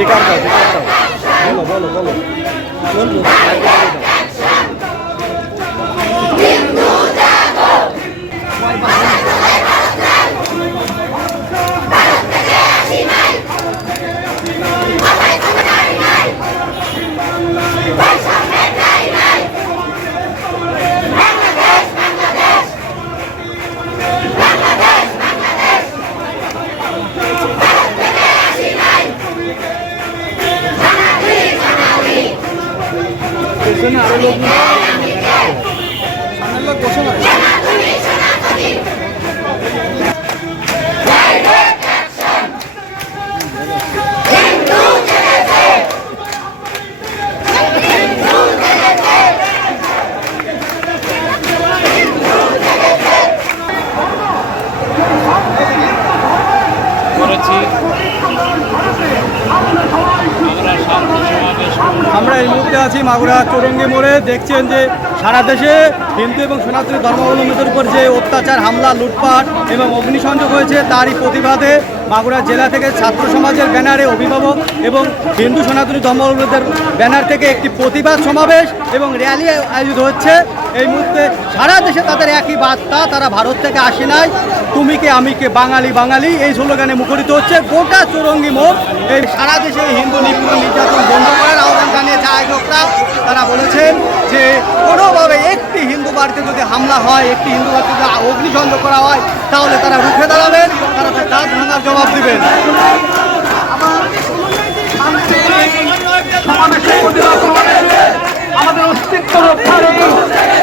টিকার দাও, বলো বলো বলো বলবো। আরো লোক সামনের লোক বসে পড়ে। আমরা এই মুহূর্তে আছি মাগুরা চৌরঙ্গি মোড়ে। দেখছেন যে সারা দেশে হিন্দু এবং সনাতনী ধর্মাবলম্বীদের উপর যে অত্যাচার, হামলা, লুটপাট এবং অগ্নিসংযোগ হয়েছে, তারই প্রতিবাদে মাগুরা জেলা থেকে ছাত্র সমাজের ব্যানারে অভিভাবক এবং হিন্দু সনাতনী ধর্মাবলম্বীদের ব্যানার থেকে একটি প্রতিবাদ সমাবেশ এবং র্যালি আয়োজিত হচ্ছে। এই মুহূর্তে সারা দেশে তাদের একই বার্তা, তারা ভারত থেকে আসে নাই, তুমি কে আমি কে, বাঙালি বাঙালি, এই স্লোগানে মুখরিত হচ্ছে গোটা চৌরঙ্গি মোড়। এই সারা দেশে হিন্দু নিপীড়ন নির্যাতন বন্ধ করার আহ্বান জানিয়েছে আয়োজকরা। তারা বলেছেন যে কোনোভাবে একটি হিন্দু বাড়িতে যদি হামলা হয়, একটি হিন্দু বাড়িতে যদি অগ্নিসংযোগ করা হয়, তাহলে তারা রুখে দাঁড়াবেন, তারা তার দাঁত ভাঙার জবাব দেবেন। আমাদের অস্তিত্ব রক্ষার এই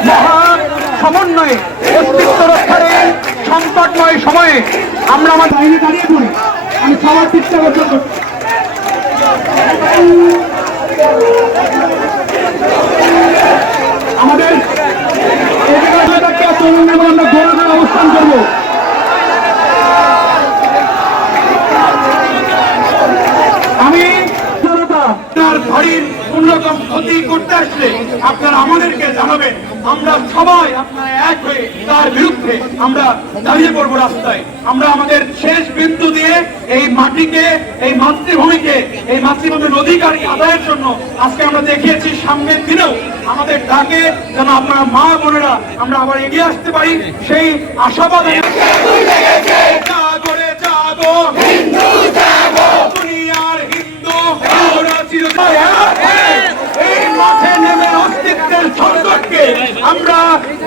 মহান সমন্বয়ে, অস্তিত্ব রক্ষার এই সংকটময় সময়ে আমরা আমার বাইরে দাঁড়িয়ে পড়ি। আমি সবার চেষ্টা করতে আমাদের আমরা গৌরবে অবস্থান করবো। আমি আপনার ঘড়ির কোনরকম ক্ষতি করতে আসলে আপনারা আমাদেরকে জানাবেন। আমরা সবাই আপনারা এক হয়ে তার বিরুদ্ধে আমরা দাঁড়িয়ে পড়বো রাস্তায়। আমরা আমাদের শেষ বিন্দু দিয়ে এই মাটিকে, এই মাতৃভূমিকে, এই মাতৃভূমির অধিকার আদায়ের জন্য আজকে আমরা দেখিয়েছি। সামনের দিনেও আমাদের ডাকে যেন আপনারা মা বোনেরা আমরা আবার এগিয়ে আসতে পারি, সেই আশাবাদ। জাগরে জাগো হিন্দু, জাগো দুনিয়ার হিন্দু, এই মাঠে নেমে অস্তিত্বের সংকটকে আমরা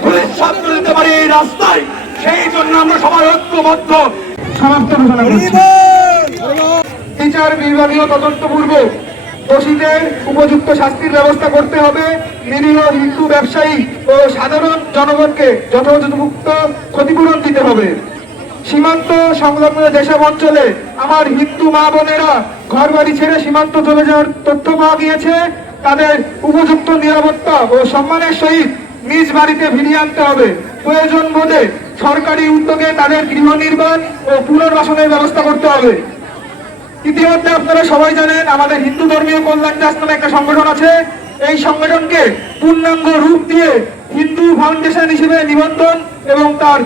ভবিষ্যৎ দিতে পারি এই রাস্তায়। সেই জন্য আমরা সবাই ঐক্যবদ্ধ। সমাপ্ত ঘোষণা করছি। বিচার বিভাগীয় তদন্তপূর্বক দোষীদের উপযুক্ত শাস্তির ব্যবস্থা করতে হবে। নিরীহ হিন্দু ব্যবসায়ী ও সাধারণ জনগণকে যথোপযুক্ত ক্ষতিপূরণ দিতে হবে। সীমান্ত সংলগ্ন যেসব অঞ্চলে আমার হিন্দু মা বোনেরা ঘর বাড়ি ছেড়ে সীমান্ত চলে যাওয়ার তথ্য পাওয়া গিয়েছে, তাদের উপযুক্ত নিরাপত্তা ও সম্মানের সহিত নিজ বাড়িতে ফিরিয়ে আনতে হবে। প্রয়োজন বোধে সরকারি উদ্যোগে তাদের গৃহ নির্মাণ ও পুনর্বাসনের ব্যবস্থা করতে হবে। ইতিমধ্যে আপনারা সবাই জানেন আমাদের হিন্দু ধর্মীয় কল্যাণ ট্রাস্ট নামে একটা সংগঠন আছে। এই সংগঠনকে পূর্ণাঙ্গ রূপ দিয়ে হিন্দু ফাউন্ডেশন হিসেবে নিবন্ধন এবং তার